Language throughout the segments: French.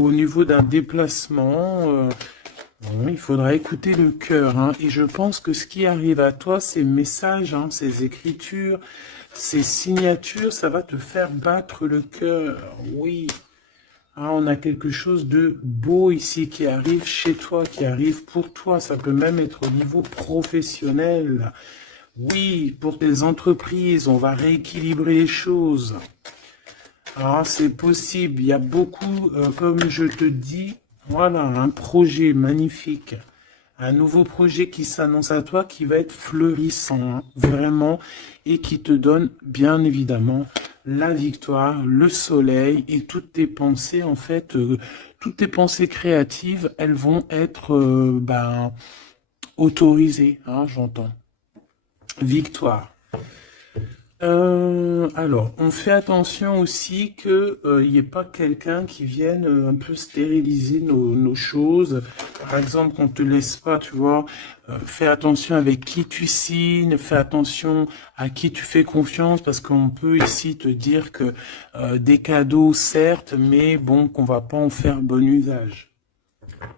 Au niveau d'un déplacement, il faudra écouter le cœur, hein. Et je pense que ce qui arrive à toi, ces messages, hein, ces écritures, ces signatures, ça va te faire battre le cœur. Oui. Ah, on a quelque chose de beau ici qui arrive chez toi, qui arrive pour toi. Ça peut même être au niveau professionnel. Oui, pour tes entreprises, on va rééquilibrer les choses. Ah, c'est possible. Il y a beaucoup, comme je te dis, voilà, un projet magnifique. Un nouveau projet qui s'annonce à toi, qui va être fleurissant, hein, vraiment, et qui te donne, bien évidemment, la victoire, le soleil, et toutes tes pensées, en fait, toutes tes pensées créatives, elles vont être, autorisées, hein, j'entends. Victoire. Alors, on fait attention aussi que il n'y ait pas quelqu'un qui vienne un peu stériliser nos choses. Par exemple, qu'on te laisse pas, tu vois. Fais attention avec qui tu signes, fais attention à qui tu fais confiance, parce qu'on peut ici te dire que des cadeaux, certes, mais bon, qu'on va pas en faire bon usage.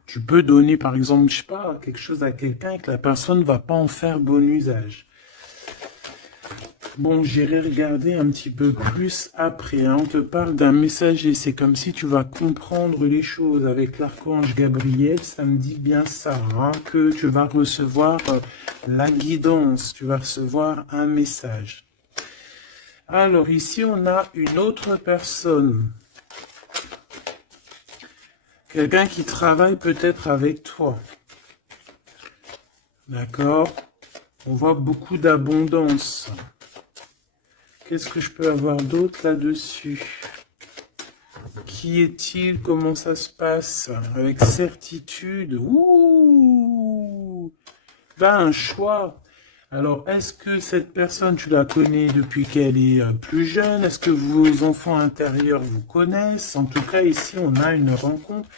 Tu peux donner, par exemple, je sais pas, quelque chose à quelqu'un et que la personne ne va pas en faire bon usage. Bon, j'irai regarder un petit peu plus après, hein. On te parle d'un messager, c'est comme si tu vas comprendre les choses avec l'archange Gabriel, ça me dit bien ça, hein, que tu vas recevoir la guidance, tu vas recevoir un message. Alors ici, on a une autre personne, quelqu'un qui travaille peut-être avec toi, d'accord? On voit beaucoup d'abondance. Qu'est-ce que je peux avoir d'autre là-dessus? Qui est-il? Comment ça se passe? Avec certitude. Ouh! Là, un choix. Alors, est-ce que cette personne, tu la connais depuis qu'elle est plus jeune? Est-ce que vos enfants intérieurs vous connaissent? En tout cas, ici, on a une rencontre.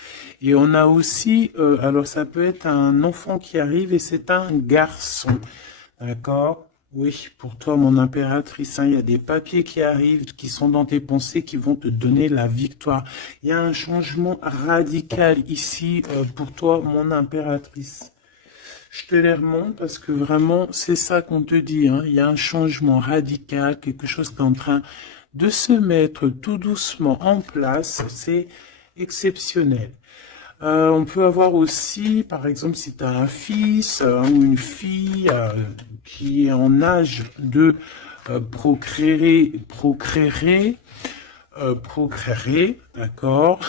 Et on a aussi, alors ça peut être un enfant qui arrive et c'est un garçon. D'accord? Oui, pour toi, mon impératrice, hein, il y a des papiers qui arrivent, qui sont dans tes pensées, qui vont te donner la victoire. Il y a un changement radical ici pour toi, mon impératrice. Je te les remonte parce que vraiment, c'est ça qu'on te dit, hein. Il y a un changement radical, quelque chose qui est en train de se mettre tout doucement en place. C'est exceptionnel. On peut avoir aussi, par exemple, si tu as un fils ou une fille qui est en âge de procréer, d'accord,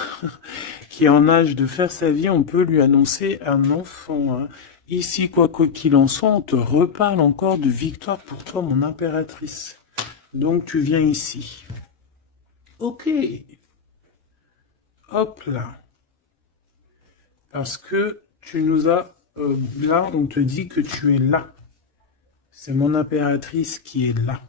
qui est en âge de faire sa vie, on peut lui annoncer un enfant, hein. Ici, quoi qu'il en soit, on te reparle encore de victoire pour toi, mon impératrice. Donc, tu viens ici. Ok. Hop là. Parce que tu nous as... là, on te dit que tu es là. C'est mon impératrice qui est là.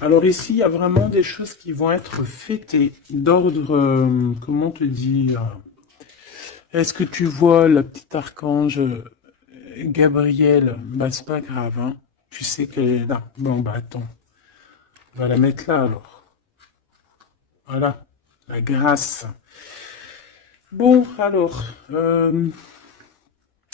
Alors ici, il y a vraiment des choses qui vont être fêtées d'ordre... comment te dire? Est-ce que tu vois la petite archange Gabrielle? Bah, c'est pas grave, hein. Tu sais qu'elle est là. Bon, bah attends. On va la mettre là, alors. Voilà. La grâce. Bon, alors... je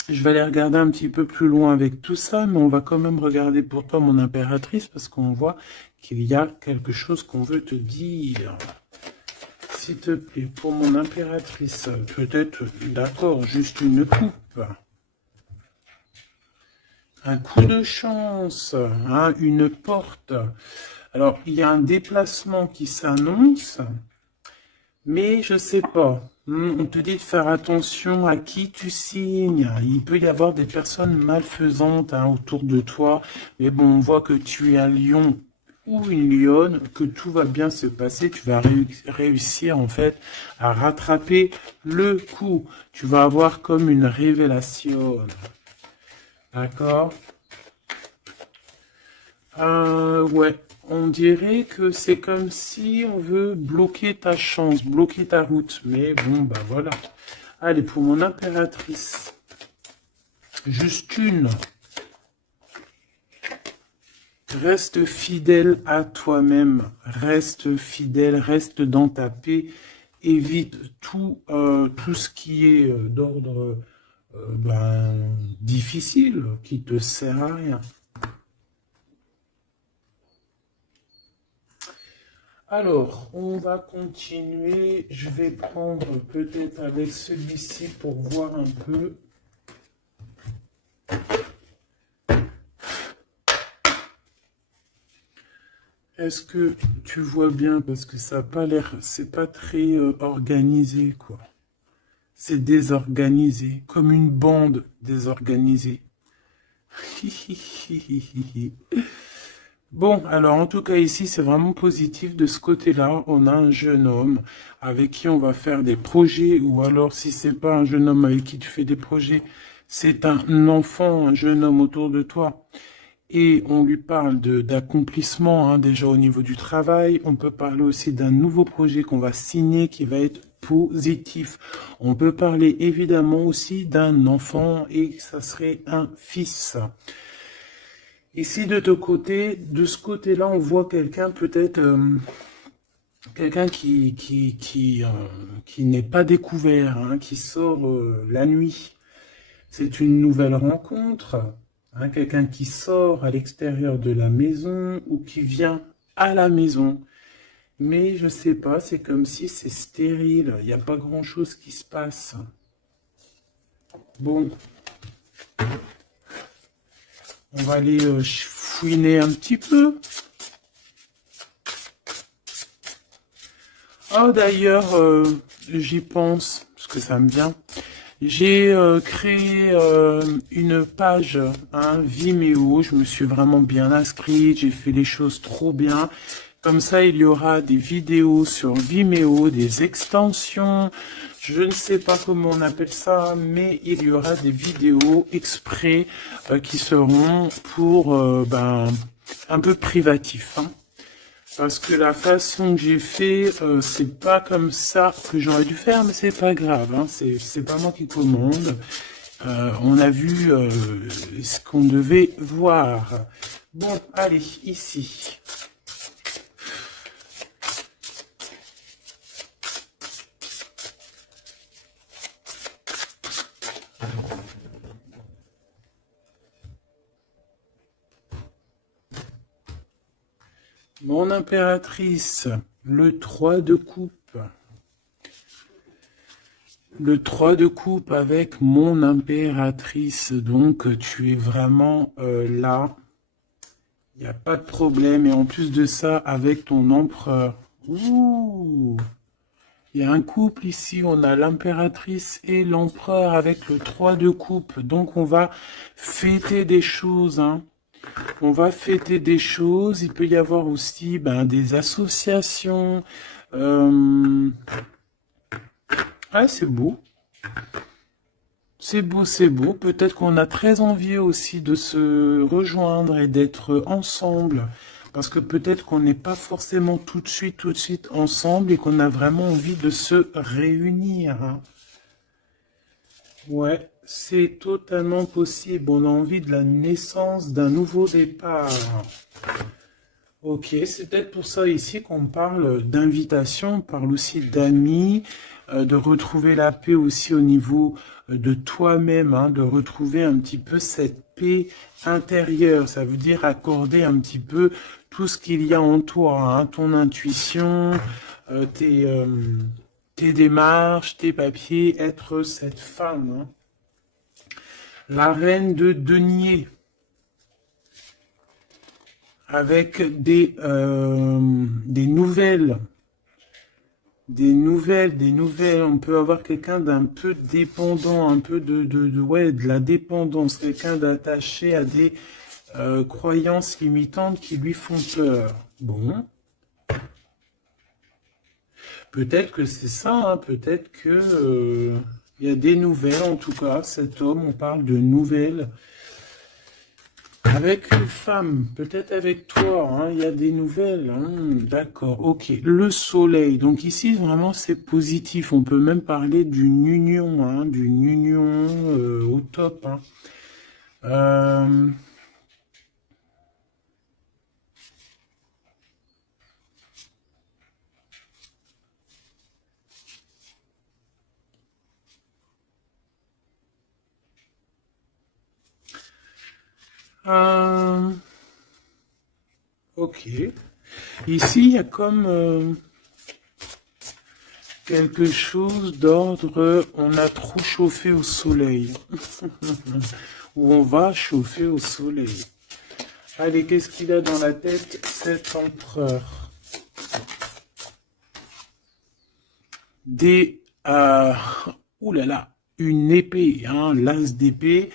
vais aller regarder un petit peu plus loin avec tout ça, mais on va quand même regarder pour toi, mon impératrice, parce qu'on voit qu'il y a quelque chose qu'on veut te dire. S'il te plaît, pour mon impératrice, peut-être, d'accord, juste une coupe. Un coup de chance, hein, une porte. Alors, il y a un déplacement qui s'annonce, mais je sais pas. On te dit de faire attention à qui tu signes. Il peut y avoir des personnes malfaisantes, hein, autour de toi. Mais bon, on voit que tu es un lion ou une lionne, que tout va bien se passer. Tu vas réussir en fait à rattraper le coup. Tu vas avoir comme une révélation. D'accord? Ouais. On dirait que c'est comme si on veut bloquer ta chance, bloquer ta route. Mais bon, bah voilà. Allez, pour mon impératrice. Juste une. Reste fidèle à toi-même, reste fidèle, reste dans ta paix, évite tout ce qui est d'ordre difficile, qui te sert à rien. Alors, on va continuer. Je vais prendre peut-être avec celui-ci pour voir un peu. Est-ce que tu vois bien? Parce que ça n'a pas l'air, c'est pas très organisé, quoi. C'est désorganisé, comme une bande désorganisée. Bon, alors en tout cas ici, c'est vraiment positif. De ce côté-là, on a un jeune homme avec qui on va faire des projets, ou alors si c'est pas un jeune homme avec qui tu fais des projets, c'est un enfant, un jeune homme autour de toi. Et on lui parle d'accomplissement, hein, déjà au niveau du travail. On peut parler aussi d'un nouveau projet qu'on va signer qui va être positif. On peut parler évidemment aussi d'un enfant et ça serait un fils. Ici de ce côté-là, on voit quelqu'un peut-être quelqu'un qui n'est pas découvert, hein, qui sort la nuit. C'est une nouvelle rencontre, hein, quelqu'un qui sort à l'extérieur de la maison ou qui vient à la maison. Mais je sais pas, c'est comme si c'est stérile, il n'y a pas grand-chose qui se passe. Bon, on va aller fouiner un petit peu. Oh d'ailleurs, j'y pense, parce que ça me vient. J'ai créé une page, hein, Vimeo, je me suis vraiment bien inscrite, j'ai fait les choses trop bien. Comme ça, il y aura des vidéos sur Vimeo, des extensions, je ne sais pas comment on appelle ça, mais il y aura des vidéos exprès qui seront pour un peu privatif, hein. Parce que la façon que j'ai fait, c'est pas comme ça que j'aurais dû faire, mais c'est pas grave, hein, c'est pas moi qui commande. On a vu ce qu'on devait voir. Bon, allez, ici. Mon impératrice, le 3 de coupe. Le 3 de coupe avec mon impératrice, donc tu es vraiment là. Il n'y a pas de problème. Et en plus de ça, avec ton empereur. Ouh! Il y a un couple ici, on a l'impératrice et l'empereur avec le 3 de coupe. Donc on va fêter des choses, hein. On va fêter des choses. Il peut y avoir aussi des associations. Ah, c'est beau. C'est beau, c'est beau. Peut-être qu'on a très envie aussi de se rejoindre et d'être ensemble. Parce que peut-être qu'on n'est pas forcément tout de suite ensemble et qu'on a vraiment envie de se réunir, hein. Ouais, c'est totalement possible. On a envie de la naissance d'un nouveau départ. Ok, c'est peut-être pour ça ici qu'on parle d'invitation, on parle aussi d'amis, de retrouver la paix aussi au niveau de toi-même, hein, de retrouver un petit peu cette paix intérieure. Ça veut dire accorder un petit peu tout ce qu'il y a en toi, hein, ton intuition, tes démarches, tes papiers, être cette femme, hein. La reine de denier. Avec des nouvelles. Des nouvelles. On peut avoir quelqu'un d'un peu dépendant, un peu de la dépendance, quelqu'un d'attaché à des croyances limitantes qui lui font peur. Bon. Peut-être que c'est ça, hein, peut-être que il y a des nouvelles, en tout cas, cet homme, on parle de nouvelles. Avec une femme, peut-être avec toi, hein, il y a des nouvelles, hein, d'accord, ok. Le soleil, donc ici vraiment c'est positif, on peut même parler d'une union, hein, au top, hein. Ok. Ici, il y a comme quelque chose d'ordre, on a trop chauffé au soleil. Ou on va chauffer au soleil. Allez, qu'est-ce qu'il a dans la tête, cet empereur? Des... ouh là là, une épée, hein, l'as d'épée.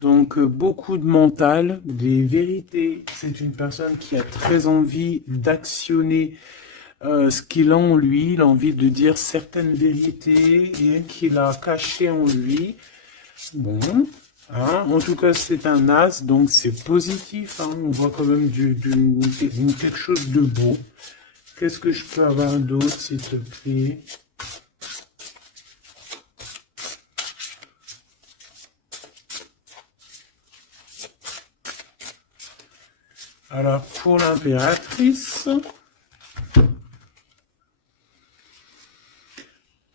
Donc, beaucoup de mental, des vérités. C'est une personne qui a très envie d'actionner ce qu'il a en lui. Il a envie de dire certaines vérités et qu'il a cachées en lui. Bon, hein, en tout cas, c'est un as, donc c'est positif. Hein, on voit quand même quelque chose de beau. Qu'est-ce que je peux avoir d'autre, s'il te plaît? Alors, pour l'impératrice...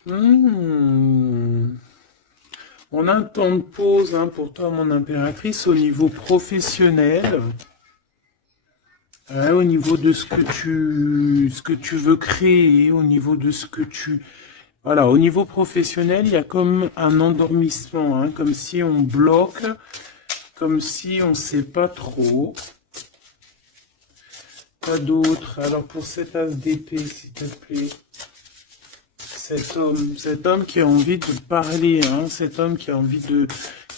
On a un temps de pause hein, pour toi, mon impératrice, au niveau professionnel, au niveau de ce que tu veux créer, au niveau de ce que tu... Voilà, au niveau professionnel, il y a comme un endormissement, hein, comme si on bloque, comme si on ne sait pas trop. Pas d'autre. Alors pour cet as d'épée, s'il te plaît. Cet homme qui a envie de parler, hein, cet homme qui a envie de,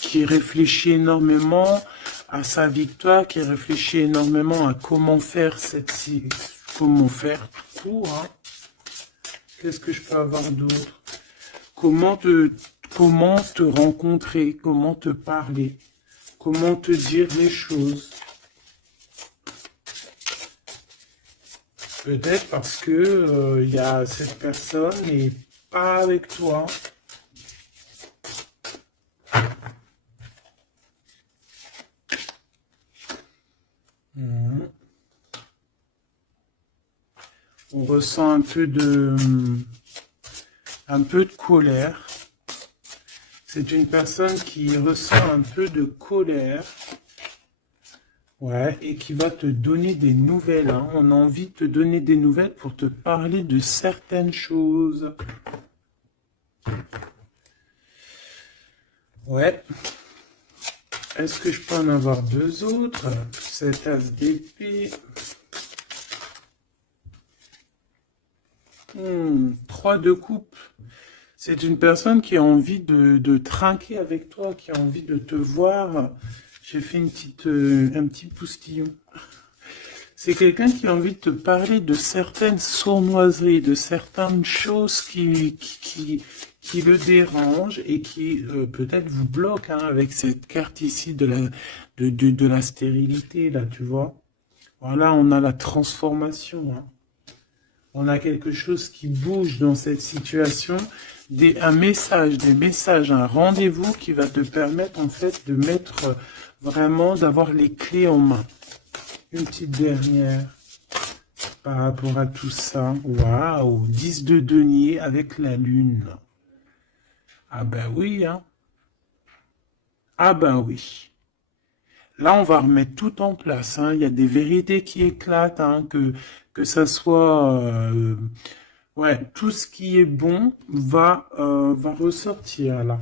qui réfléchit énormément à sa victoire, qui réfléchit énormément à comment faire comment faire tout, hein. Qu'est-ce que je peux avoir d'autre? Comment te rencontrer, comment te parler, comment te dire les choses. Peut-être parce que y a cette personne n'est pas avec toi. On ressent un peu de colère. C'est une personne qui ressent un peu de colère. Ouais, et qui va te donner des nouvelles. Hein. On a envie de te donner des nouvelles pour te parler de certaines choses. Ouais. Est-ce que je peux en avoir deux autres? Cet as d'épée. 3 de coupe. C'est une personne qui a envie de trinquer avec toi, qui a envie de te voir. J'ai fait un petit poustillon. C'est quelqu'un qui a envie de te parler de certaines sournoiseries, de certaines choses qui le dérangent et qui peut-être vous bloquent hein, avec cette carte ici de la stérilité, là, tu vois. Voilà, on a la transformation. Hein. On a quelque chose qui bouge dans cette situation. Des messages, un rendez-vous qui va te permettre en fait de mettre vraiment, d'avoir les clés en main. Une petite dernière par rapport à tout ça. Waouh, 10 de denier avec la lune. Ah ben oui, hein. Ah ben oui. Là, on va remettre tout en place. Hein. Il y a des vérités qui éclatent, hein, que ça soit... ouais, tout ce qui est bon va ressortir là.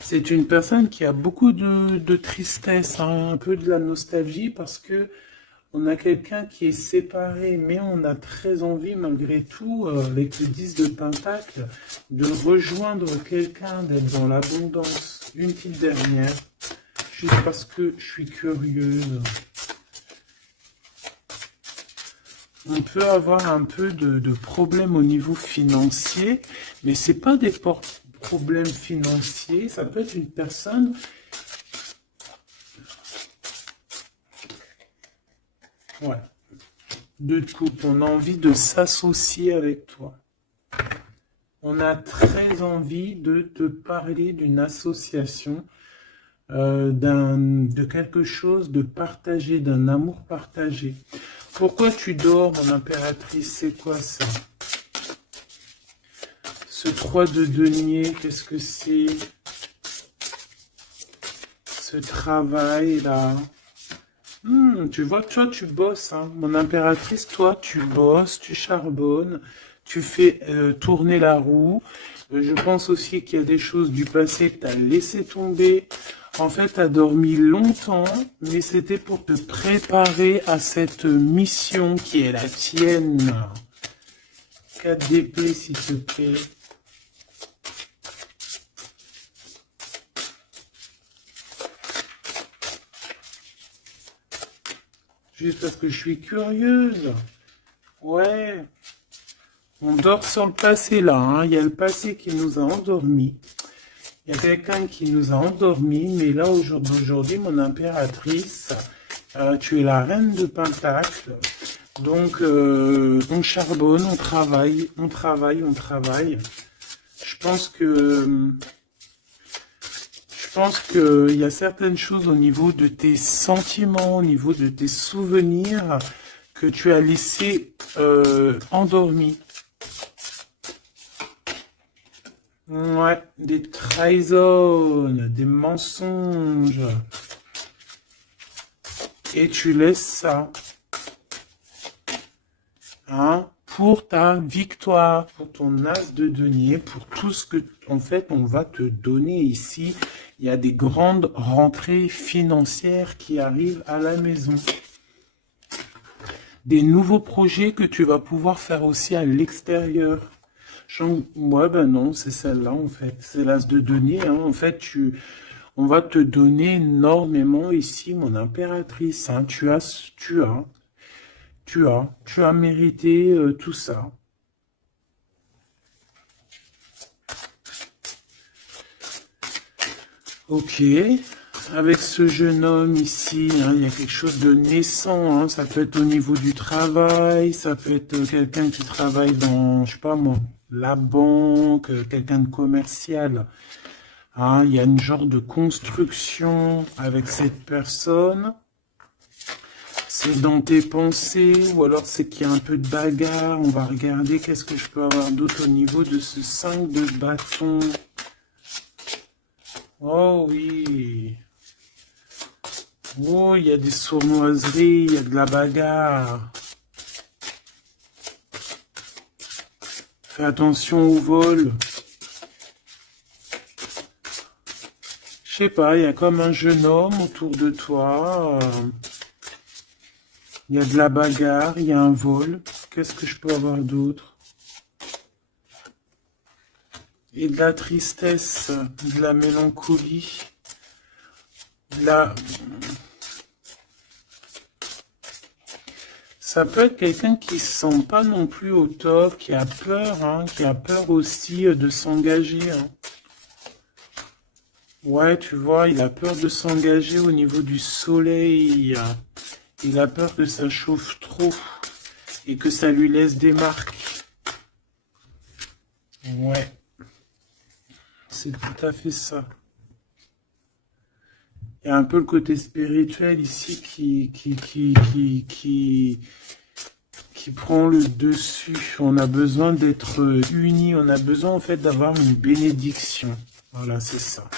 C'est une personne qui a beaucoup de tristesse, hein, un peu de la nostalgie, parce que on a quelqu'un qui est séparé, mais on a très envie, malgré tout, avec le 10 de Pentacle, de rejoindre quelqu'un, d'être dans l'abondance. Une petite dernière, juste parce que je suis curieuse. On peut avoir un peu de problèmes au niveau financier, mais c'est pas des problèmes financiers, ça peut être une personne... Ouais. Deux de coupe, on a envie de s'associer avec toi. On a très envie de te parler d'une association, de quelque chose de partagé, d'un amour partagé. Pourquoi tu dors, mon impératrice? C'est quoi ça? Ce 3 de denier, qu'est-ce que c'est? ce travail-là. Tu vois, toi, tu bosses, hein. Mon impératrice, toi, tu bosses, tu charbonnes, tu fais tourner la roue. Je pense aussi qu'il y a des choses du passé que tu as laissé tomber. En fait, tu as dormi longtemps, mais c'était pour te préparer à cette mission qui est la tienne. 4 d'épée, s'il te plaît. Juste parce que je suis curieuse. Ouais. On dort sur le passé là, hein. Il y a le passé qui nous a endormis. Il y a quelqu'un qui nous a endormis, mais là aujourd'hui, mon impératrice, tu es la reine de Pentacle. Donc on charbonne, on travaille, on travaille, on travaille. Je pense qu'il y a certaines choses au niveau de tes sentiments, au niveau de tes souvenirs que tu as laissé endormis. Ouais, des trahisons, des mensonges. Et tu laisses ça, hein, pour ta victoire, pour ton as de denier, pour tout ce que, en fait, on va te donner ici. Il y a des grandes rentrées financières qui arrivent à la maison. Des nouveaux projets que tu vas pouvoir faire aussi à l'extérieur. Ouais, ben non, c'est celle-là, en fait. C'est l'as de denier, hein. En fait, on va te donner énormément ici, mon impératrice, hein. Tu as mérité tout ça. Ok. Avec ce jeune homme ici, hein, il y a quelque chose de naissant, hein. Ça peut être au niveau du travail, ça peut être quelqu'un qui travaille dans, je sais pas moi, la banque, quelqu'un de commercial. Hein, il y a une genre de construction avec cette personne. C'est dans tes pensées, ou alors c'est qu'il y a un peu de bagarre. On va regarder qu'est-ce que je peux avoir d'autre au niveau de ce 5 de bâton. Oh oui. Oh, il y a des sournoiseries, il y a de la bagarre. Fais attention au vol. Je sais pas, il y a comme un jeune homme autour de toi. Il y a de la bagarre, il y a un vol. Qu'est-ce que je peux avoir d'autre? Et de la tristesse, de la mélancolie, de la... Ça peut être quelqu'un qui se sent pas non plus au top, qui a peur, hein, qui a peur aussi de s'engager. Hein. Ouais, tu vois, il a peur de s'engager au niveau du soleil. Il a peur que ça chauffe trop et que ça lui laisse des marques. Ouais, c'est tout à fait ça. Il y a un peu le côté spirituel ici qui prend le dessus. On a besoin d'être unis. On a besoin en fait d'avoir une bénédiction. Voilà, c'est ça.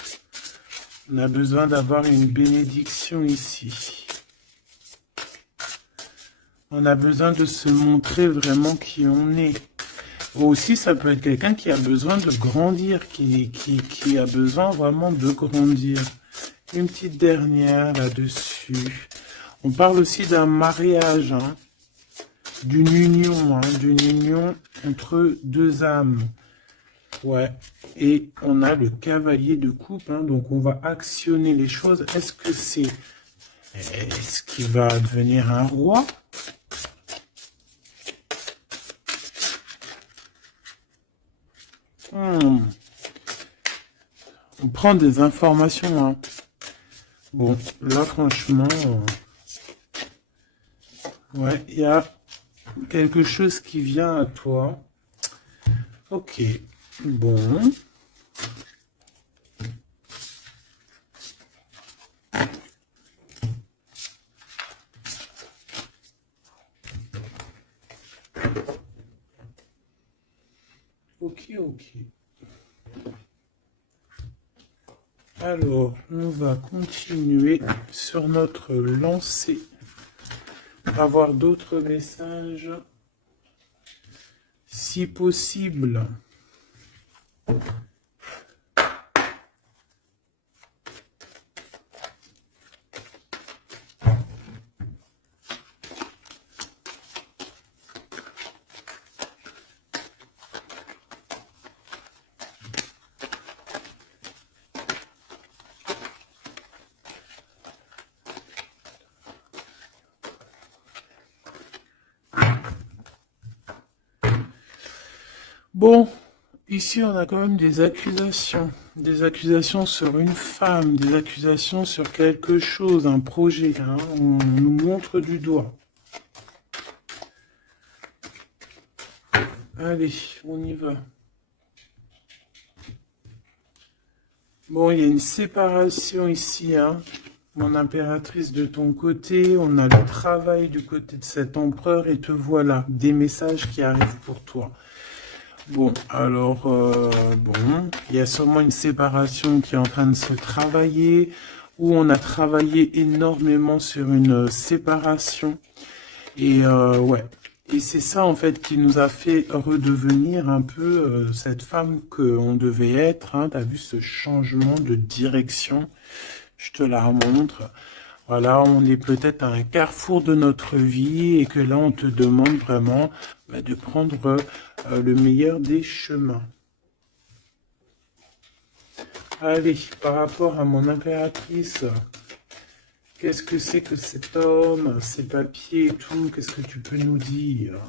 On a besoin d'avoir une bénédiction ici. On a besoin de se montrer vraiment qui on est. Aussi, ça peut être quelqu'un qui a besoin de grandir, qui a besoin vraiment de grandir. Une petite dernière là-dessus. On parle aussi d'un mariage, hein, d'une union entre deux âmes. Ouais. Et on a le cavalier de coupe, hein, donc on va actionner les choses. Est-ce qu'il va devenir un roi? On prend des informations, hein. Bon, là, franchement, ouais, il y a quelque chose qui vient à toi. Ok, bon. Ok. Alors, on va continuer sur notre lancée. Avoir d'autres messages, si possible. Bon, ici on a quand même des accusations sur une femme, des accusations sur quelque chose, un projet, hein, on nous montre du doigt. Allez, on y va. Bon, il y a une séparation ici, hein, mon impératrice de ton côté, on a le travail du côté de cet empereur et te voilà, des messages qui arrivent pour toi. Bon, alors, bon, il y a sûrement une séparation qui est en train de se travailler, où on a travaillé énormément sur une séparation. Et ouais, et c'est ça en fait qui nous a fait redevenir un peu cette femme qu'on devait être. Hein. Tu as vu ce changement de direction, je te la remontre. Voilà, on est peut-être à un carrefour de notre vie et que là, on te demande vraiment de prendre le meilleur des chemins. Allez, par rapport à mon impératrice, qu'est-ce que c'est que cet homme, ces papiers et tout, qu'est-ce que tu peux nous dire?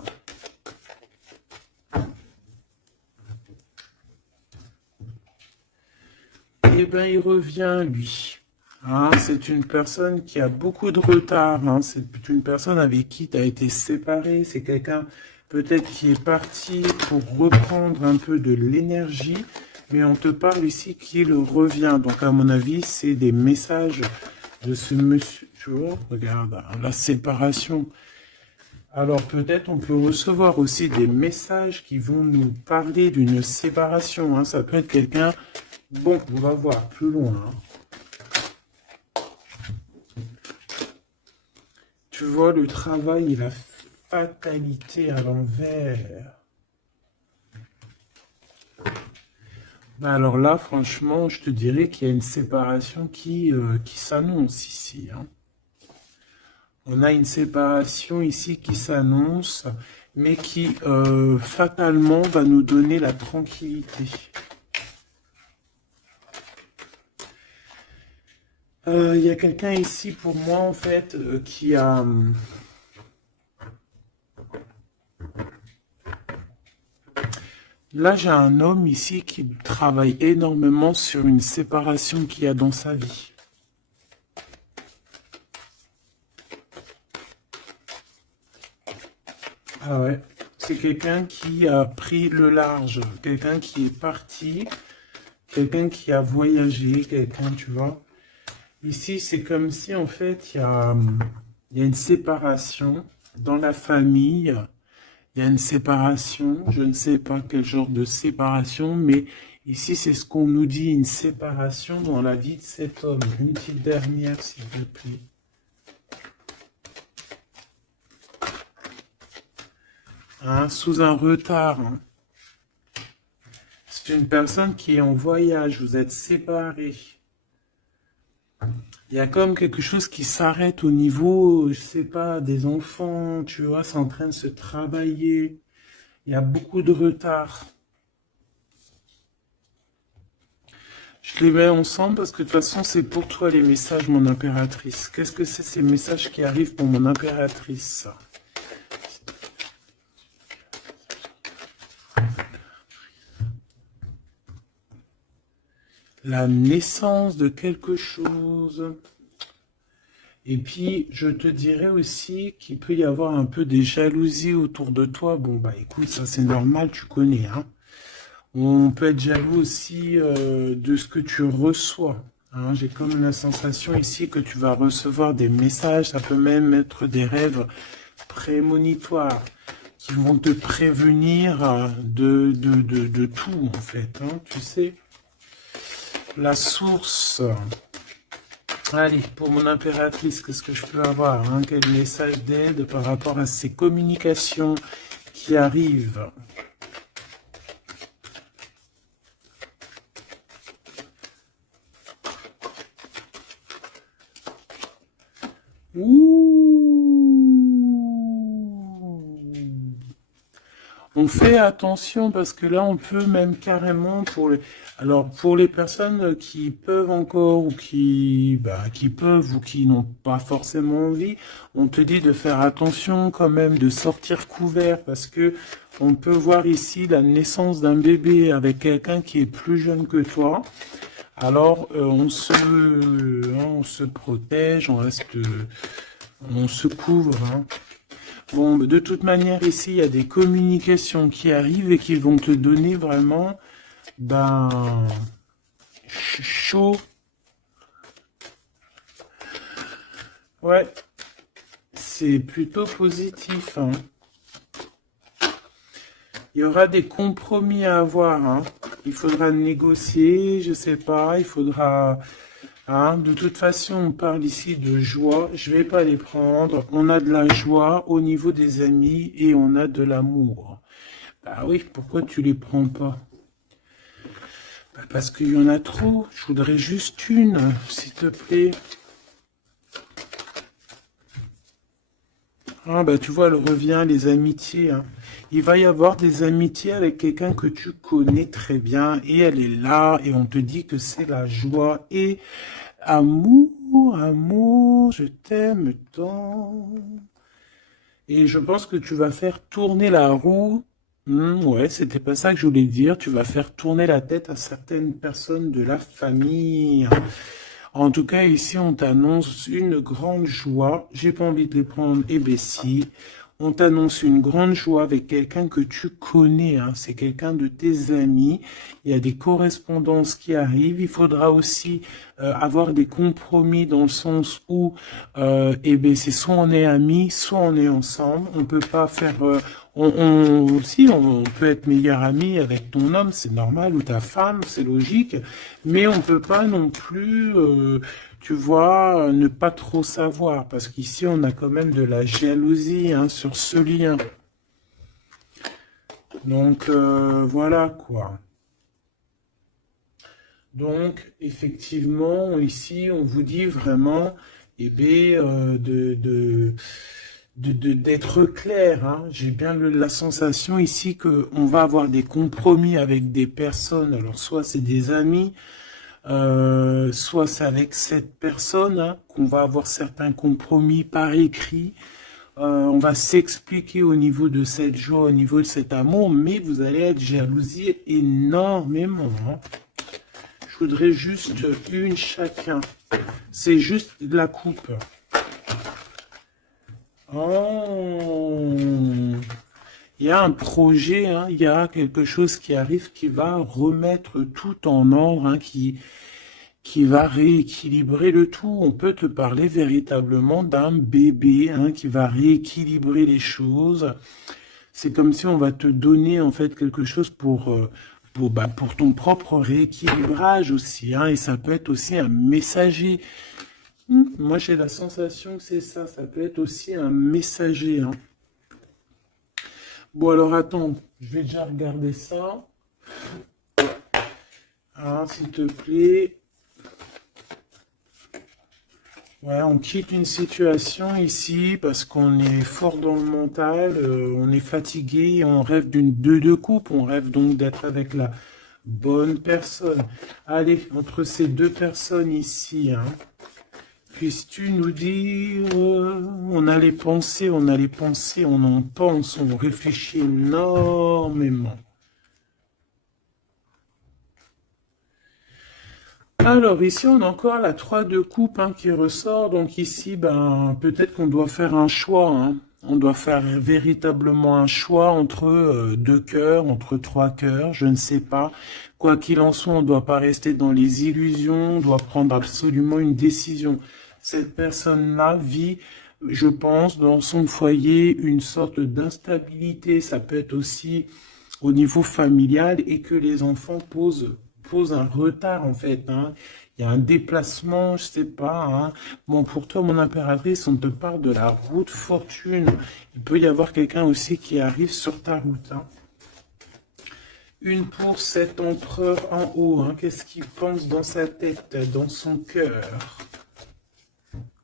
Eh bien, il revient, lui. Hein, c'est une personne qui a beaucoup de retard. Hein, c'est une personne avec qui tu as été séparé. C'est quelqu'un peut-être qui est parti pour reprendre un peu de l'énergie. Mais on te parle ici qu'il revient. Donc, à mon avis, c'est des messages de ce monsieur. Tu vois, regarde, la séparation. Alors, peut-être on peut recevoir aussi des messages qui vont nous parler d'une séparation. Hein. Ça peut être quelqu'un... Bon, on va voir plus loin. Hein. Tu vois, le travail et la fatalité à l'envers. Ben alors là, franchement, je te dirais qu'il y a une séparation qui s'annonce ici. Hein. On a une séparation ici qui s'annonce, mais qui fatalement va nous donner la tranquillité. Il y a quelqu'un ici pour moi en fait qui a... Là j'ai un homme ici qui travaille énormément sur une séparation qu'il y a dans sa vie. Ah ouais, c'est quelqu'un qui a pris le large, quelqu'un qui est parti, quelqu'un qui a voyagé, quelqu'un, tu vois. Ici, c'est comme si, en fait, il y a une séparation dans la famille. Il y a une séparation. Je ne sais pas quel genre de séparation, mais ici, c'est ce qu'on nous dit, une séparation dans la vie de cet homme. Une petite dernière, s'il vous plaît. Hein, sous un retard. Hein. C'est une personne qui est en voyage. Vous êtes séparés. Il y a comme quelque chose qui s'arrête au niveau, je sais pas, des enfants, tu vois, c'est en train de se travailler. Il y a beaucoup de retard. Je les mets ensemble parce que de toute façon, c'est pour toi les messages, mon impératrice. Qu'est-ce que c'est ces messages qui arrivent pour mon impératrice? La naissance de quelque chose. Et puis, je te dirais aussi qu'il peut y avoir un peu des jalousies autour de toi. Bon, bah écoute, ça c'est normal, tu connais. Hein. On peut être jaloux aussi de ce que tu reçois. Hein. J'ai comme la sensation ici que tu vas recevoir des messages. Ça peut même être des rêves prémonitoires qui vont te prévenir de tout, en fait. Hein, tu sais. La source. Allez, pour mon impératrice, qu'est-ce que je peux avoir, hein? Quel message d'aide par rapport à ces communications qui arrivent? On fait attention parce que là, on peut même carrément alors pour les personnes qui peuvent encore ou qui peuvent ou qui n'ont pas forcément envie, on te dit de faire attention quand même, de sortir couvert parce que on peut voir ici la naissance d'un bébé avec quelqu'un qui est plus jeune que toi. Alors, on se protège, on se couvre, hein. Bon, de toute manière, ici, il y a des communications qui arrivent et qui vont te donner vraiment, chaud. Ouais, c'est plutôt positif, hein. Il y aura des compromis à avoir, hein. Il faudra négocier, je sais pas, il faudra... Hein, de toute façon, on parle ici de joie. Je vais pas les prendre. On a de la joie au niveau des amis et on a de l'amour. Bah oui, pourquoi tu les prends pas? Bah parce qu'il y en a trop. Je voudrais juste une, s'il te plaît. Ah bah tu vois, elle revient, les amitiés, hein. Il va y avoir des amitiés avec quelqu'un que tu connais très bien et elle est là et on te dit que c'est la joie et amour, amour, je t'aime tant. Et je pense que tu vas faire tourner la roue. Ouais, c'était pas ça que je voulais dire. Tu vas faire tourner la tête à certaines personnes de la famille. En tout cas, ici, on t'annonce une grande joie. J'ai pas envie de les prendre ébaissis. On t'annonce une grande joie avec quelqu'un que tu connais, hein. C'est quelqu'un de tes amis. Il y a des correspondances qui arrivent. Il faudra aussi avoir des compromis dans le sens où, c'est soit on est amis, soit on est ensemble. On peut pas faire... on peut être meilleur ami avec ton homme, c'est normal, ou ta femme, c'est logique. Mais on peut pas non plus... tu vois, ne pas trop savoir, parce qu'ici, on a quand même de la jalousie, hein, sur ce lien. Donc, voilà, quoi. Donc, effectivement, ici, on vous dit vraiment, d'être clair, hein. J'ai bien la sensation ici qu'on va avoir des compromis avec des personnes, alors soit c'est des amis, soit c'est avec cette personne, hein, qu'on va avoir certains compromis par écrit. On va s'expliquer au niveau de cette joie, au niveau de cet amour, mais vous allez être jalousie énormément, hein. Je voudrais juste une chacun. C'est juste de la coupe. Oh, il y a un projet, hein, il y a quelque chose qui arrive qui va remettre tout en ordre, hein, qui va rééquilibrer le tout. On peut te parler véritablement d'un bébé, hein, qui va rééquilibrer les choses. C'est comme si on va te donner en fait quelque chose pour ton propre rééquilibrage aussi, hein, et ça peut être aussi un messager. Moi j'ai la sensation que c'est ça, ça peut être aussi un messager, hein. Bon alors attends, je vais déjà regarder ça, hein, s'il te plaît. Ouais, on quitte une situation ici parce qu'on est fort dans le mental, on est fatigué, on rêve d'une deux coupe, on rêve donc d'être avec la bonne personne. Allez, entre ces deux personnes ici, hein, puisses-tu nous dire, on a les pensées, on en pense, on réfléchit énormément. Alors ici on a encore la 3 de coupe, hein, qui ressort, donc ici peut-être qu'on doit faire un choix, hein. On doit faire véritablement un choix entre deux cœurs, entre trois cœurs, je ne sais pas. Quoi qu'il en soit, on ne doit pas rester dans les illusions, on doit prendre absolument une décision. Cette personne-là vit, je pense, dans son foyer une sorte d'instabilité, ça peut être aussi au niveau familial et que les enfants posent pose un retard en fait, hein. Il y a un déplacement, je sais pas, hein. Bon, pour toi, mon impératrice, on te parle de la route fortune. Il peut y avoir quelqu'un aussi qui arrive sur ta route, hein. Une pour cet empereur en haut, hein. Qu'est-ce qu'il pense dans sa tête, dans son cœur?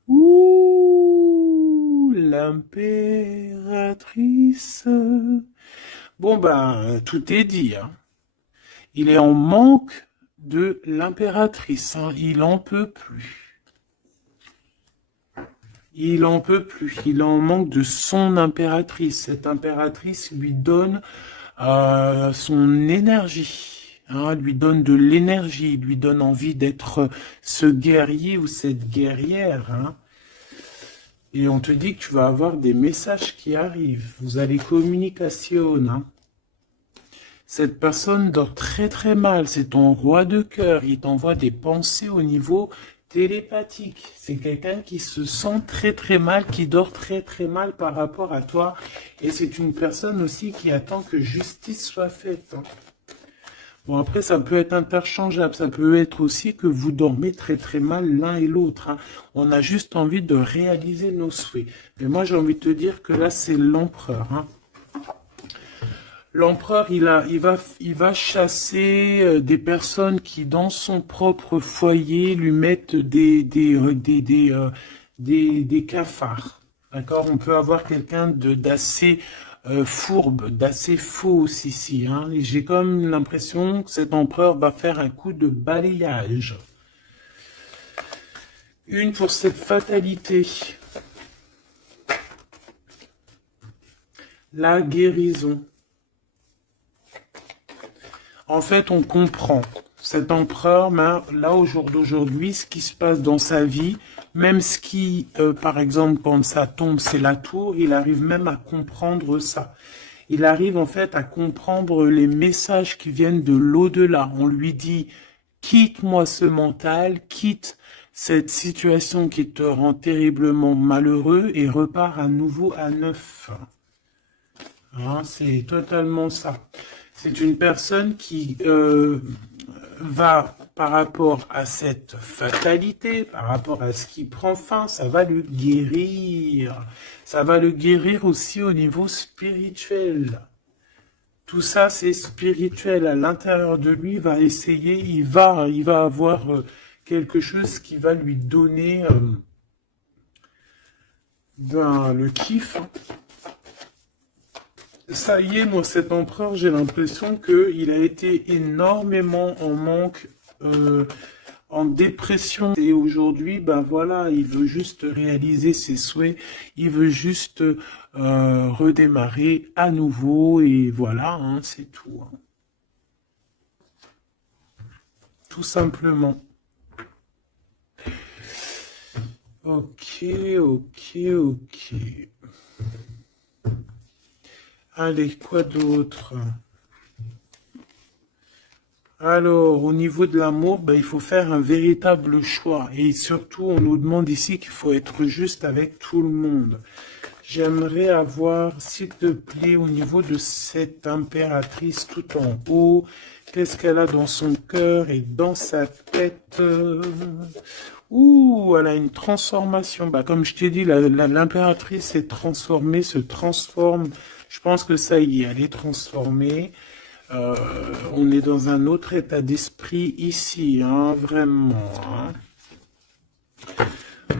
Ouh, l'impératrice. Bon, ben, tout est dit, hein. Il est en manque de l'impératrice, hein. Il en peut plus. Il en peut plus. Il en manque de son impératrice. Cette impératrice lui donne son énergie, hein, lui donne de l'énergie, lui donne envie d'être ce guerrier ou cette guerrière, hein. Et on te dit que tu vas avoir des messages qui arrivent. Vous allez communication, hein. Cette personne dort très très mal. C'est ton roi de cœur. Il t'envoie des pensées au niveau télépathique. C'est quelqu'un qui se sent très très mal, qui dort très très mal par rapport à toi. Et c'est une personne aussi qui attend que justice soit faite, hein. Bon, après, ça peut être interchangeable. Ça peut être aussi que vous dormez très très mal l'un et l'autre, hein. On a juste envie de réaliser nos souhaits. Mais moi, j'ai envie de te dire que là, c'est l'empereur, hein. L'empereur, il va chasser des personnes qui, dans son propre foyer, lui mettent des cafards. D'accord? On peut avoir quelqu'un d'assez fourbe, d'assez faux ici, hein. Et j'ai comme l'impression que cet empereur va faire un coup de balayage. Une pour cette fatalité. La guérison. En fait, on comprend cet empereur, là, au jour d'aujourd'hui, ce qui se passe dans sa vie, même ce qui, par exemple, quand ça tombe, c'est la tour, il arrive même à comprendre ça. Il arrive, en fait, à comprendre les messages qui viennent de l'au-delà. On lui dit, quitte-moi ce mental, quitte cette situation qui te rend terriblement malheureux et repars à nouveau à neuf. Hein, c'est totalement ça. C'est une personne qui va, par rapport à cette fatalité, par rapport à ce qui prend fin, ça va le guérir. Ça va le guérir aussi au niveau spirituel. Tout ça, c'est spirituel. À l'intérieur de lui, il va essayer, il va avoir quelque chose qui va lui donner le kiff, hein. Ça y est, moi, cet empereur, j'ai l'impression qu'il a été énormément en manque, en dépression. Et aujourd'hui, ben voilà, il veut juste réaliser ses souhaits, il veut juste redémarrer à nouveau, et voilà, hein, c'est tout, hein. Tout simplement. Ok, ok, ok. Allez, quoi d'autre? Alors, au niveau de l'amour, ben, il faut faire un véritable choix. Et surtout, on nous demande ici qu'il faut être juste avec tout le monde. J'aimerais avoir, s'il te plaît, au niveau de cette impératrice tout en haut, qu'est-ce qu'elle a dans son cœur et dans sa tête? Ouh, elle a une transformation. Bah, comme je t'ai dit, l'impératrice s'est transformée, se transforme. Je pense que ça y est, elle est transformée. On est dans un autre état d'esprit ici, hein, vraiment, hein.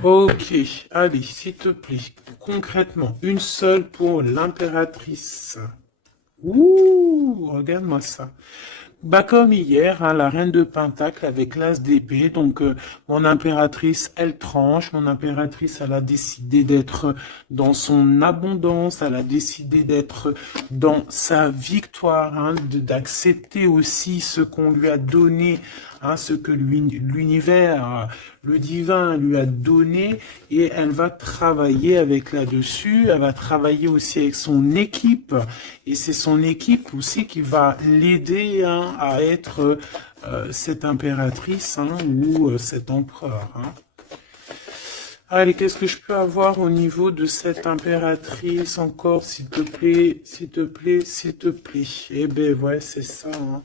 Ok, allez, s'il te plaît, concrètement, une seule pour l'impératrice. Ouh, regarde-moi ça. Bah comme hier, hein, la reine de Pentacle avec l'as d'épée. Donc mon impératrice, elle tranche. Mon impératrice, elle a décidé d'être dans son abondance. Elle a décidé d'être dans sa victoire, hein, d'accepter aussi ce qu'on lui a donné, hein, ce que l'univers, le divin lui a donné. Et elle va travailler avec là-dessus. Elle va travailler aussi avec son équipe. Et c'est son équipe aussi qui va l'aider, hein, à être cette impératrice, hein, ou cet empereur, hein. Allez, qu'est-ce que je peux avoir au niveau de cette impératrice encore, s'il te plaît, s'il te plaît, s'il te plaît. Eh ben ouais, c'est ça, hein.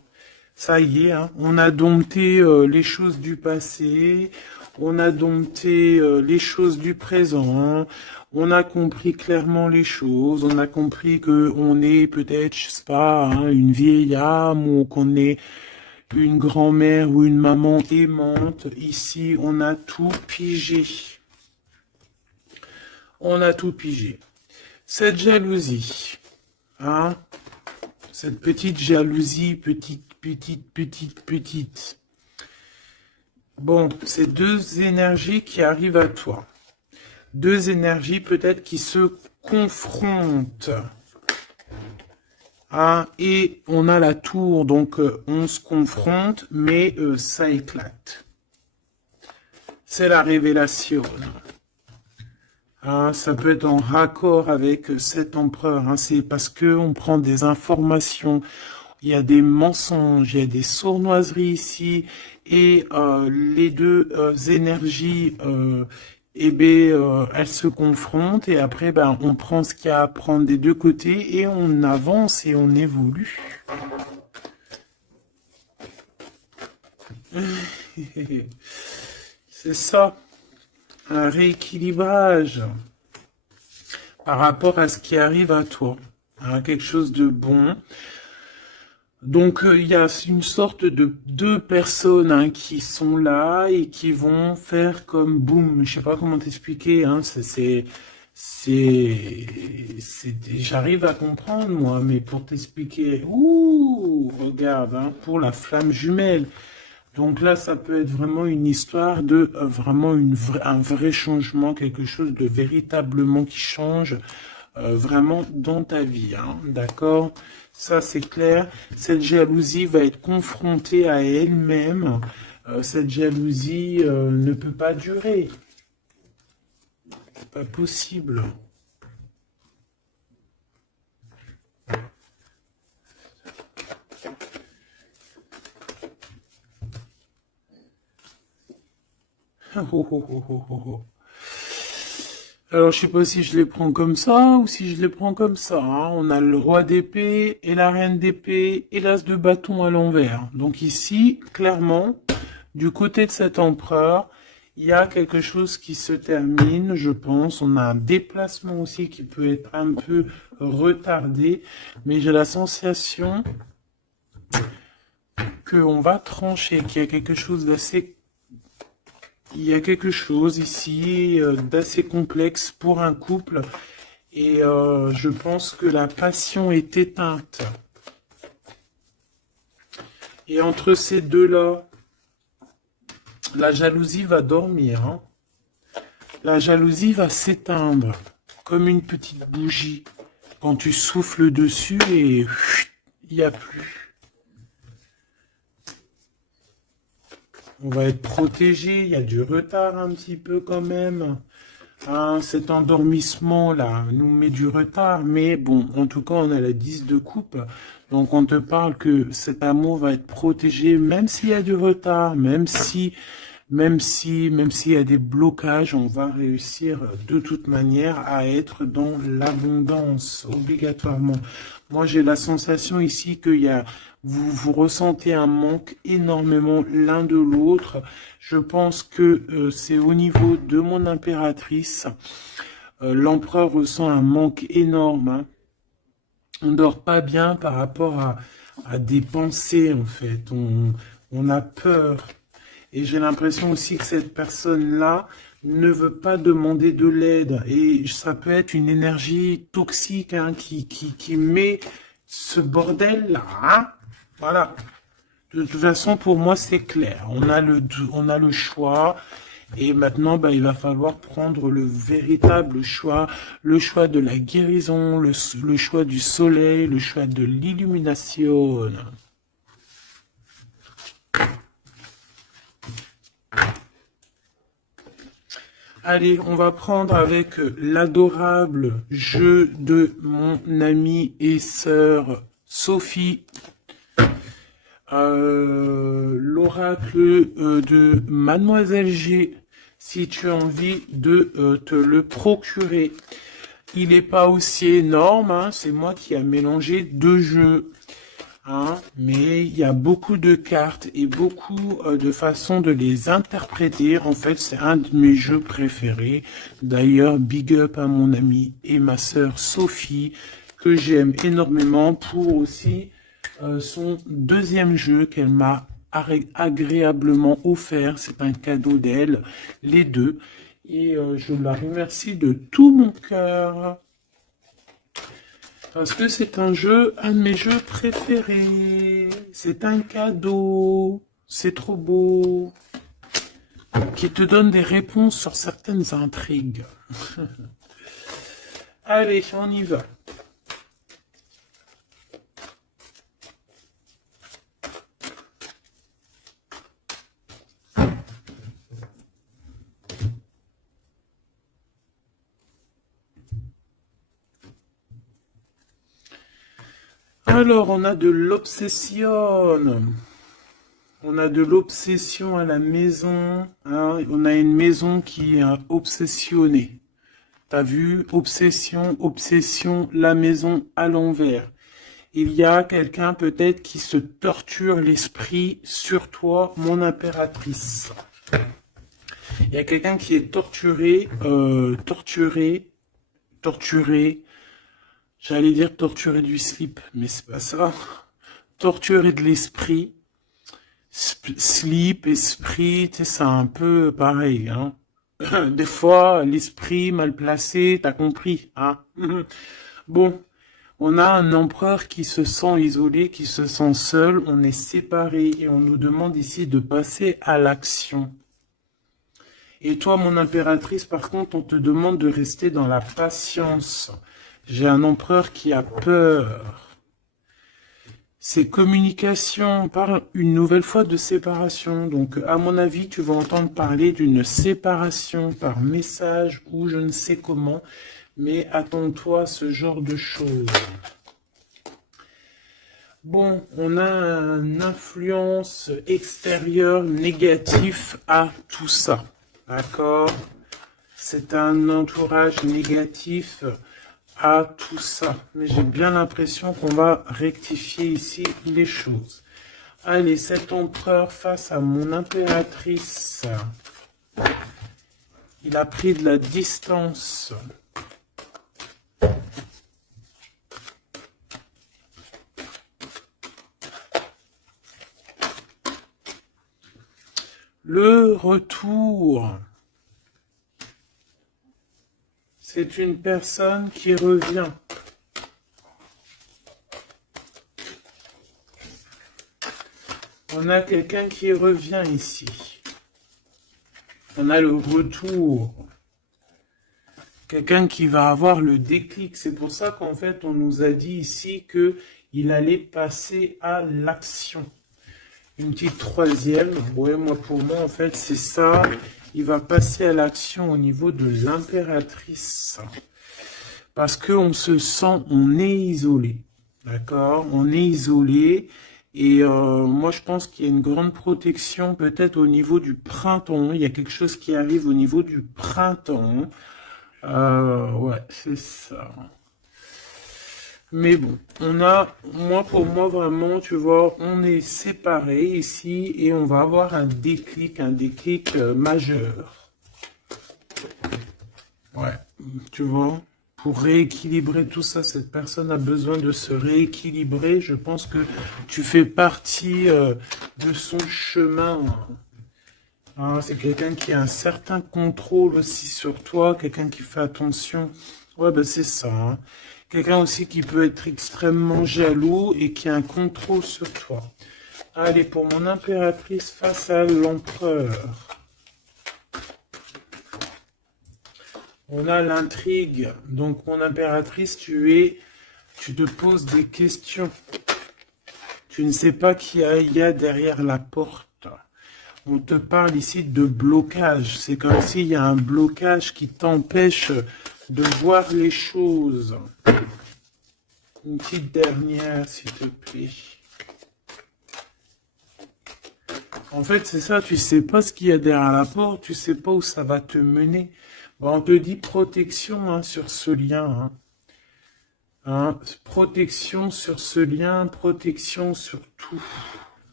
Ça y est, hein, on a dompté les choses du passé, on a dompté les choses du présent, on a compris clairement les choses, on a compris que on est peut-être, je sais pas, hein, une vieille âme ou qu'on est une grand-mère ou une maman aimante. Ici, on a tout pigé. On a tout pigé. Cette jalousie, hein, cette petite jalousie, petite. Bon, c'est deux énergies qui arrivent à toi. Deux énergies peut-être qui se confrontent. Ah, et on a la tour, donc on se confronte, mais ça éclate. C'est la révélation. Ah, ça peut être en raccord avec cet empereur. Hein, c'est parce que on prend des informations. Il y a des mensonges, il y a des sournoiseries ici, et les deux énergies, elles se confrontent, et après, ben, on prend ce qu'il y a à prendre des deux côtés, et on avance et on évolue. C'est ça, un rééquilibrage par rapport à ce qui arrive à toi, hein, quelque chose de bon. Donc il y a une sorte de deux personnes, hein, qui sont là et qui vont faire comme boum. Je sais pas comment t'expliquer. Hein, j'arrive à comprendre moi, mais pour t'expliquer, ouh, regarde, hein, pour la flamme jumelle. Donc là, ça peut être vraiment une histoire de vraiment un vrai changement, quelque chose de véritablement qui change vraiment dans ta vie, hein, d'accord? Ça, c'est clair. Cette jalousie va être confrontée à elle-même. Cette jalousie ne peut pas durer. C'est pas possible. Oh, oh, oh, oh, oh, oh. Alors, je sais pas si je les prends comme ça ou si je les prends comme ça. Hein. On a le roi d'épée et la reine d'épée et l'as de bâton à l'envers. Donc ici, clairement, du côté de cet empereur, il y a quelque chose qui se termine, je pense. On a un déplacement aussi qui peut être un peu retardé. Mais j'ai la sensation qu'on va trancher, qu'il y a quelque chose d'assez... Il y a quelque chose ici d'assez complexe pour un couple. Et je pense que la passion est éteinte. Et entre ces deux-là, la jalousie va dormir. Hein. La jalousie va s'éteindre comme une petite bougie. Quand tu souffles dessus et il n'y a plus. On va être protégé, il y a du retard un petit peu quand même. Hein, cet endormissement-là nous met du retard, mais bon, en tout cas, on a la 10 de coupe. Donc, on te parle que cet amour va être protégé, même s'il y a du retard, même s'il y a des blocages, on va réussir de toute manière à être dans l'abondance, obligatoirement. Moi, j'ai la sensation ici vous ressentez un manque énormément l'un de l'autre. Je pense que c'est au niveau de mon impératrice. L'empereur ressent un manque énorme. Hein. On dort pas bien par rapport à des pensées, en fait. On a peur. Et j'ai l'impression aussi que cette personne-là ne veut pas demander de l'aide. Et ça peut être une énergie toxique, hein, qui met ce bordel-là. Hein. Voilà. De toute façon, pour moi, c'est clair. On a le choix. Et maintenant, bah, il va falloir prendre le véritable choix. Le choix de la guérison, le choix du soleil, le choix de l'illumination. Allez, on va prendre avec l'adorable jeu de mon amie et sœur Sophie. L'oracle de Mademoiselle G, si tu as envie de te le procurer. Il n'est pas aussi énorme, hein, c'est moi qui a mélangé deux jeux. hein, mais il y a beaucoup de cartes et beaucoup de façons de les interpréter. En fait, c'est un de mes jeux préférés. D'ailleurs, big up à mon amie et ma sœur Sophie, que j'aime énormément pour aussi son deuxième jeu qu'elle m'a agréablement offert. C'est un cadeau d'elle, les deux. Et je la remercie de tout mon cœur. Parce que c'est un jeu, un de mes jeux préférés. C'est un cadeau. C'est trop beau. Qui te donne des réponses sur certaines intrigues. Allez, on y va. Alors, on a de l'obsession. On a de l'obsession à la maison. Hein. On a une maison qui est obsessionnée. T'as vu? Obsession, obsession, la maison à l'envers. Il y a quelqu'un peut-être qui se torture l'esprit sur toi, mon impératrice. Il y a quelqu'un qui est torturé, torturé. J'allais dire torturé du slip, mais c'est pas ça. Torturé de l'esprit. Slip, esprit, tu sais, c'est un peu pareil, hein. Des fois, l'esprit mal placé, t'as compris, hein. Bon, on a un empereur qui se sent isolé, qui se sent seul, on est séparés et on nous demande ici de passer à l'action. Et toi, mon impératrice, par contre, on te demande de rester dans la patience. J'ai un empereur qui a peur. C'est communication, on parle une nouvelle fois de séparation. Donc, à mon avis, tu vas entendre parler d'une séparation par message ou je ne sais comment. Mais attends-toi à ce genre de choses. Bon, on a une influence extérieure négative à tout ça. D'accord? C'est un entourage négatif à tout ça. Mais j'ai bien l'impression qu'on va rectifier ici les choses. Allez, cet empereur face à mon impératrice. Il a pris de la distance. Le retour. C'est une personne qui revient. On a quelqu'un qui revient ici. On a le retour. Quelqu'un qui va avoir le déclic. C'est pour ça qu'en fait, on nous a dit ici qu'il allait passer à l'action. Une petite troisième. Ouais, moi, pour moi, en fait, c'est ça. Il va passer à l'action au niveau de l'impératrice. Parce qu'on se sent, on est isolé. D'accord? On est isolé. Et moi, je pense qu'il y a une grande protection peut-être au niveau du printemps. Il y a quelque chose qui arrive au niveau du printemps. Ouais, c'est ça. Mais bon, on a, moi pour moi vraiment, tu vois, on est séparés ici et on va avoir un déclic majeur. Ouais, tu vois, pour rééquilibrer tout ça, cette personne a besoin de se rééquilibrer. Je pense que tu fais partie de son chemin. Hein, c'est quelqu'un qui a un certain contrôle aussi sur toi, quelqu'un qui fait attention. Ouais, ben c'est ça. Hein. Quelqu'un aussi qui peut être extrêmement jaloux et qui a un contrôle sur toi. Allez, pour mon impératrice face à l'empereur. On a l'intrigue. Donc, mon impératrice, tu te poses des questions. Tu ne sais pas qui il y a derrière la porte. On te parle ici de blocage. C'est comme s'il y a un blocage qui t'empêche de voir les choses. Une petite dernière, s'il te plaît. En fait, c'est ça, tu sais pas ce qu'il y a derrière la porte, tu sais pas où ça va te mener. Bon, on te dit protection hein, sur ce lien. Hein. Hein, protection sur ce lien, protection sur tout.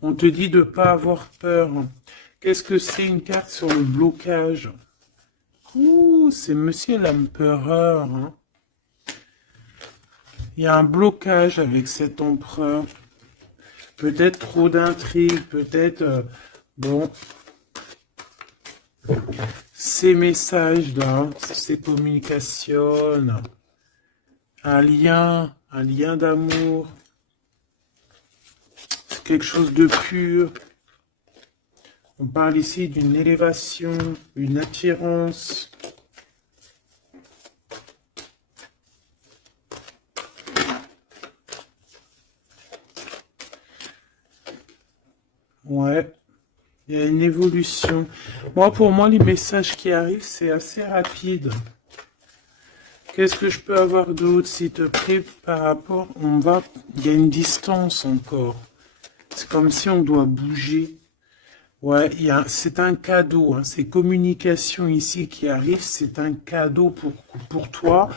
On te dit de ne pas avoir peur. Qu'est-ce que c'est une carte sur le blocage? Ouh, c'est Monsieur l'Empereur. Hein. Il y a un blocage avec cet empereur. Peut-être trop d'intrigues, peut-être... bon, ces messages-là, ces communications, un lien d'amour, quelque chose de pur. On parle ici d'une élévation, une attirance. Ouais, il y a une évolution. Moi, pour moi, les messages qui arrivent, c'est assez rapide. Qu'est-ce que je peux avoir d'autre, s'il te plaît, par rapport... Il y a une distance encore. C'est comme si on doit bouger. Ouais, c'est un cadeau. Hein. Ces communications ici qui arrivent, c'est un cadeau pour toi.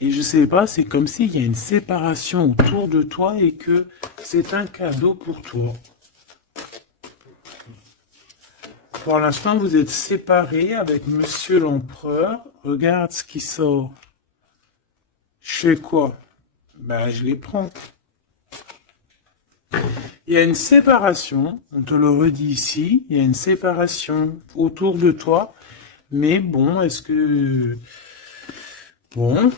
Et je sais pas, c'est comme s'il y a une séparation autour de toi et que c'est un cadeau pour toi. Pour l'instant, vous êtes séparés avec Monsieur l'Empereur. Regarde ce qui sort. Je fais quoi? Ben, je les prends. Il y a une séparation, on te le redit ici, il y a une séparation autour de toi. Mais bon, est-ce que... Bon,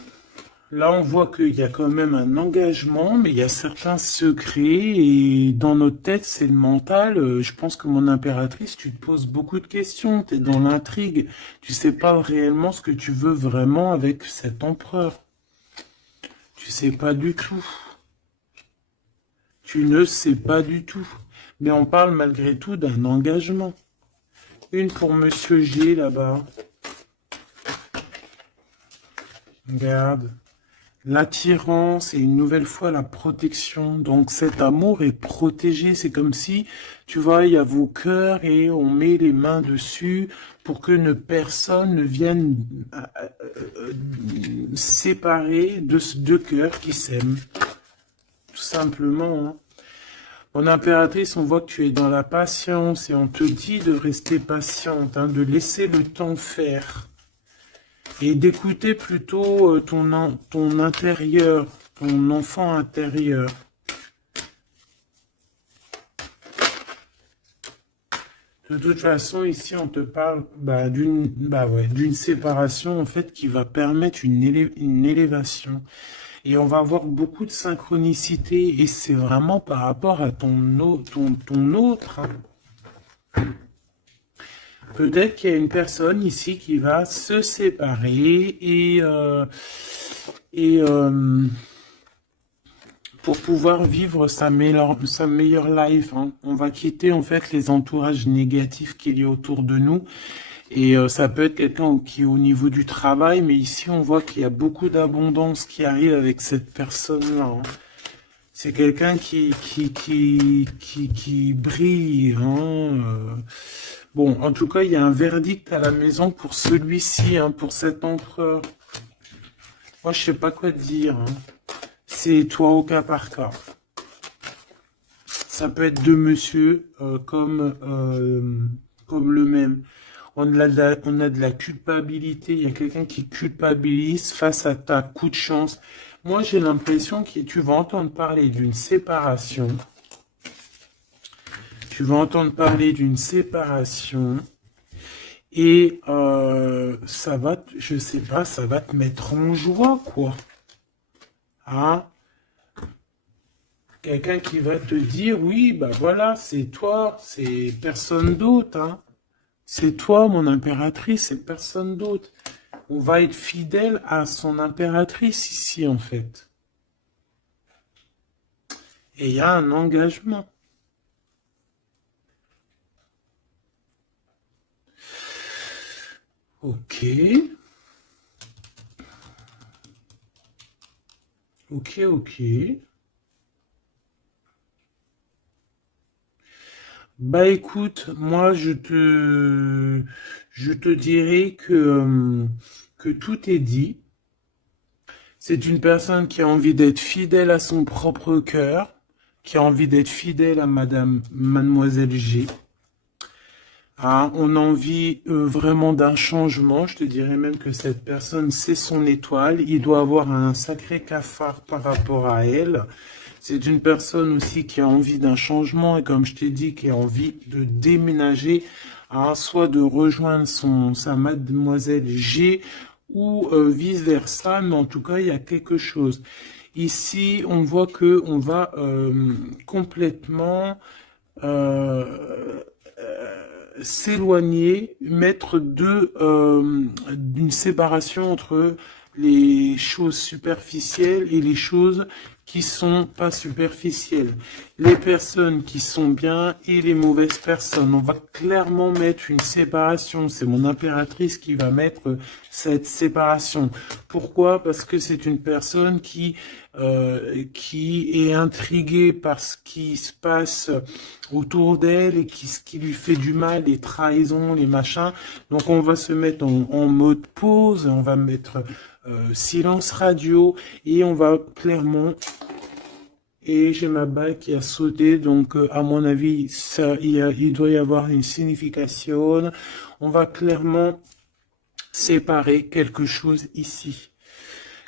là on voit qu'il y a quand même un engagement, mais il y a certains secrets. Et dans notre tête, c'est le mental. Je pense que mon impératrice, tu te poses beaucoup de questions. Tu es dans l'intrigue. Tu sais pas réellement ce que tu veux vraiment avec cet empereur. Tu sais pas du tout. Tu ne sais pas du tout. Mais on parle malgré tout d'un engagement. Une pour Monsieur G là-bas. Regarde. L'attirance et une nouvelle fois la protection. Donc cet amour est protégé. C'est comme si, tu vois, il y a vos cœurs et on met les mains dessus pour que personne ne vienne séparer de deux cœurs qui s'aiment. Tout simplement. Hein. Mon impératrice, on voit que tu es dans la patience et on te dit de rester patiente, hein, de laisser le temps faire. Et d'écouter plutôt ton intérieur, ton enfant intérieur. De toute façon, ici, on te parle d'une séparation, en fait, qui va permettre une élévation. Et on va avoir beaucoup de synchronicité, et c'est vraiment par rapport à ton autre. Hein. Peut-être qu'il y a une personne ici qui va se séparer et pour pouvoir vivre sa meilleure life. Hein. On va quitter en fait les entourages négatifs qu'il y a autour de nous. Et ça peut être quelqu'un qui est au niveau du travail, mais ici on voit qu'il y a beaucoup d'abondance qui arrive avec cette personne-là. Hein. C'est quelqu'un qui brille. Hein. Bon, en tout cas, il y a un verdict à la maison pour celui-ci, hein, pour cet empereur. Moi, je sais pas quoi te dire. Hein. C'est toi au cas par cas. Ça peut être deux monsieur comme le même. On a de la culpabilité. Il y a quelqu'un qui culpabilise face à ta coup de chance. Moi, j'ai l'impression que tu vas entendre parler d'une séparation. Tu vas entendre parler d'une séparation. Et ça va, je sais pas, ça va te mettre en joie, quoi. Hein? Quelqu'un qui va te dire, oui, bah voilà, c'est toi, c'est personne d'autre, hein. C'est toi, mon impératrice, c'est personne d'autre. On va être fidèle à son impératrice ici, en fait. Et il y a un engagement. Ok. Ok. Bah écoute, moi je te dirais que tout est dit. C'est une personne qui a envie d'être fidèle à son propre cœur, qui a envie d'être fidèle à Mademoiselle G. Ah, on a envie vraiment d'un changement. Je te dirais même que cette personne, c'est son étoile. Il doit avoir un sacré cafard par rapport à elle. C'est une personne aussi qui a envie d'un changement et comme je t'ai dit, qui a envie de déménager, hein, soit de rejoindre sa Mademoiselle G ou vice-versa. Mais en tout cas, il y a quelque chose. Ici, on voit que on va complètement s'éloigner, mettre d'une séparation entre les choses superficielles et les choses qui sont pas superficielles. Les personnes qui sont bien et les mauvaises personnes. On va clairement mettre une séparation. C'est mon impératrice qui va mettre cette séparation. Pourquoi? Parce que c'est une personne qui est intriguée par ce qui se passe autour d'elle et ce qui lui fait du mal, les trahisons, les machins. Donc on va se mettre en mode pause, on va mettre silence radio et on va clairement... Et j'ai ma bague qui a sauté, donc à mon avis, il doit y avoir une signification. On va clairement séparer quelque chose ici.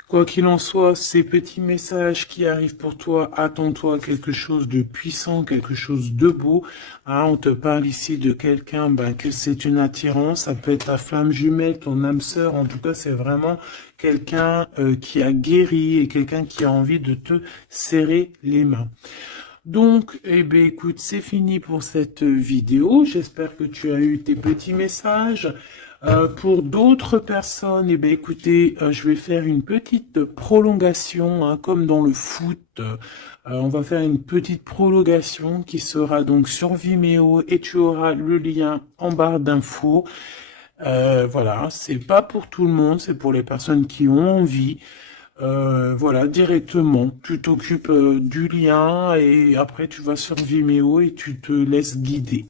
Quoi qu'il en soit, ces petits messages qui arrivent pour toi, attends-toi à quelque chose de puissant, quelque chose de beau. Hein, on te parle ici de quelqu'un, que c'est une attirance, ça peut être ta flamme jumelle, ton âme sœur, en tout cas c'est vraiment quelqu'un qui a guéri et quelqu'un qui a envie de te serrer les mains. Donc, eh bien, écoute, c'est fini pour cette vidéo. J'espère que tu as eu tes petits messages. Pour d'autres personnes, eh bien, écoutez, je vais faire une petite prolongation, hein, comme dans le foot. On va faire une petite prolongation qui sera donc sur Vimeo et tu auras le lien en barre d'infos. Voilà, c'est pas pour tout le monde, c'est pour les personnes qui ont envie. Voilà, directement, tu t'occupes du lien et après tu vas sur Vimeo et tu te laisses guider.